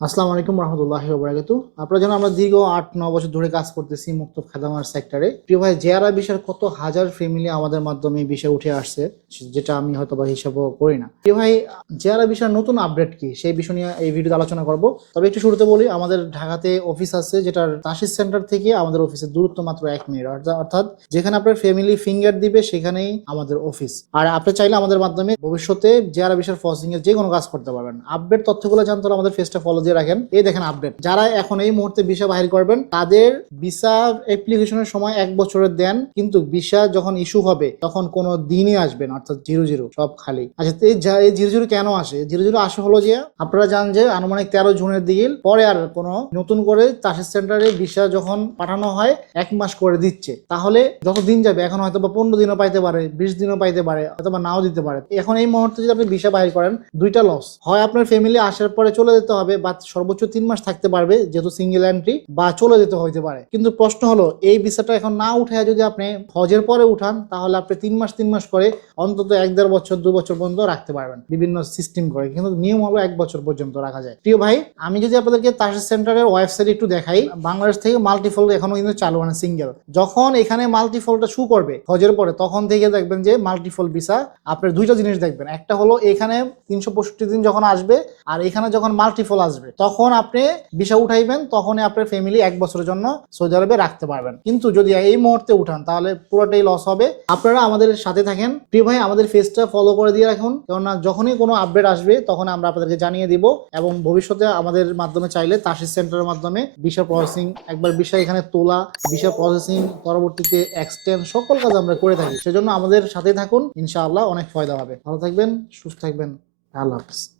আসসালামু আলাইকুম রহমতুল্লাহ বরাকাতু আপনারা জানেন আমরা দীর্ঘ আট, ন বছর ধরে কাজ করতেছি মুক্ত খাদামার সেক্টরে প্রিয় ভাই জেআরা বিষয়ের কত হাজার ফ্যামিলি আমাদের মাধ্যমে বিষয়ে উঠে আসছে, যেটা আমি হয়তো বা হিসাবও করি না। প্রিয় ভাই জেআরা বিষয়ের নতুন আপডেট কি, সেই বিষয় নিয়ে এই ভিডিওতে আলোচনা করব। তবে একটু শুরুতে বলি, আমাদের ঢাকাতে অফিস আছে, যেটার তাসিস সেন্টার থেকে আমাদের অফিসের দূরত্ব মাত্র এক মিনিট। অর্থাৎ- যেখানে আপনার ফ্যামিলি ফিঙ্গার দিবে, সেখানেই আমাদের অফিস আর আপনি চাইলে আমাদের মাধ্যমে ভবিষ্যতে জেআরা বিষয়ের ফসিং এর যে কোনো কাজ করতে পারবেন। আপডেট তথ্যগুলো জানতে হলে আমাদের ফেসটা ফলো দিয়ে রাখেন। এই দেখেন আপডেট যারা এখন এই মুহূর্তে ভিসা বাহির করবেন, তাদের ভিসা অ্যাপ্লিকেশনের সময় এক বছরের দেন, কিন্তু ভিসা যখন ইস্যু হবে, তখন কোনো দিনই আসবে না, অর্থাৎ জিরো জিরো সব খালি। আচ্ছা এই এই জিরো জিরো কেন আসে? জিরো জিরো আসে হলো যে, আপনারা জান যে আনুমানিক তেরো জুনের দিকে, পরে আর কোনো নতুন করে চাষের সেন্টারে ভিসা যখন পাঠানো হয়, এক মাস করে দিচ্ছে। তাহলে যত দিন যাবে, এখন হয়তো বা পনেরো দিনও পাইতে পারে, বিশ দিনও পাইতে পারে, অথবা নাও দিতে পারে। এখন এই মুহূর্তে যদি আপনি ভিসা বাহির করেন, দুইটা লস হয় আপনার ফ্যামিলি আসার পরে চলে যেতে হবে, বা সর্বোচ্চ তিন মাস থাকতে পারবে যেহেতু সিঙ্গেল এন্ট্রি বা চলে যেতে হইতে পারে। কিন্তু প্রশ্ন হলো, এই ভিসাটা এখন না উঠে যদি আপনি হজের পরে উঠান, তাহলে আপনি তিন মাস তিন মাস করে অন্তত এক, দেড় বছর, দু বছর পর্যন্ত রাখতে পারবেন বিভিন্ন সিস্টেম করে। কিন্তু নিয়ম হলো এক বছর পর্যন্ত রাখা যায়। প্রিয় ভাই, আমি যদি আপনাদেরকে তাসের সেন্টারের ওয়েবসাইট একটু দেখাই, বাংলাদেশ থেকে মাল্টিফল এখনও কিন্তু চালু মানে সিঙ্গেল যখন এখানে মাল্টিফোল্ডটা শু করবে হজের পরে, তখন থেকে দেখবেন যে মাল্টিফল ভিসা আপনার দুইটা জিনিস দেখবেন। একটা হলো এখানে তিনশো পঁয়ষট্টি দিন যখন আসবে, আর এখানে যখন মাল্টিফল আসবে তখন আপনি ভিসা উঠাইবেন তখন আপনার ফ্যামিলি এক বছরের জন্য সৌদি আরবে রাখতে পারবেন। কিন্তু যদি এই মুহূর্তে উঠান, তাহলে পুরোটাই লস হবে। আপনারা আমাদের সাথে থাকেন। প্রিয় ভাই, আমাদের ফেসটা ফলো করে দিয়ে রাখুন। কেননা যখনই কোনো আপডেট আসবে, তখন আমরা আপনাদেরকে জানিয়ে দিব এবং ভবিষ্যতে আমাদের মাধ্যমে চাইলে তাসিস সেন্টারের মাধ্যমে ভিসা প্রসেসিং একবার ভিসা এখানে তোলা, ভিসা প্রসেসিং পরবর্তীতে এক্সটেন্ড সকল কাজ আমরা করে থাকি। সেজন্য আমাদের সাথে থাকুন। ইনশাআল্লাহ অনেক ফায়দা হবে। ভালো থাকবেন, সুস্থ থাকবেন। আল্লাহ হাফিজ।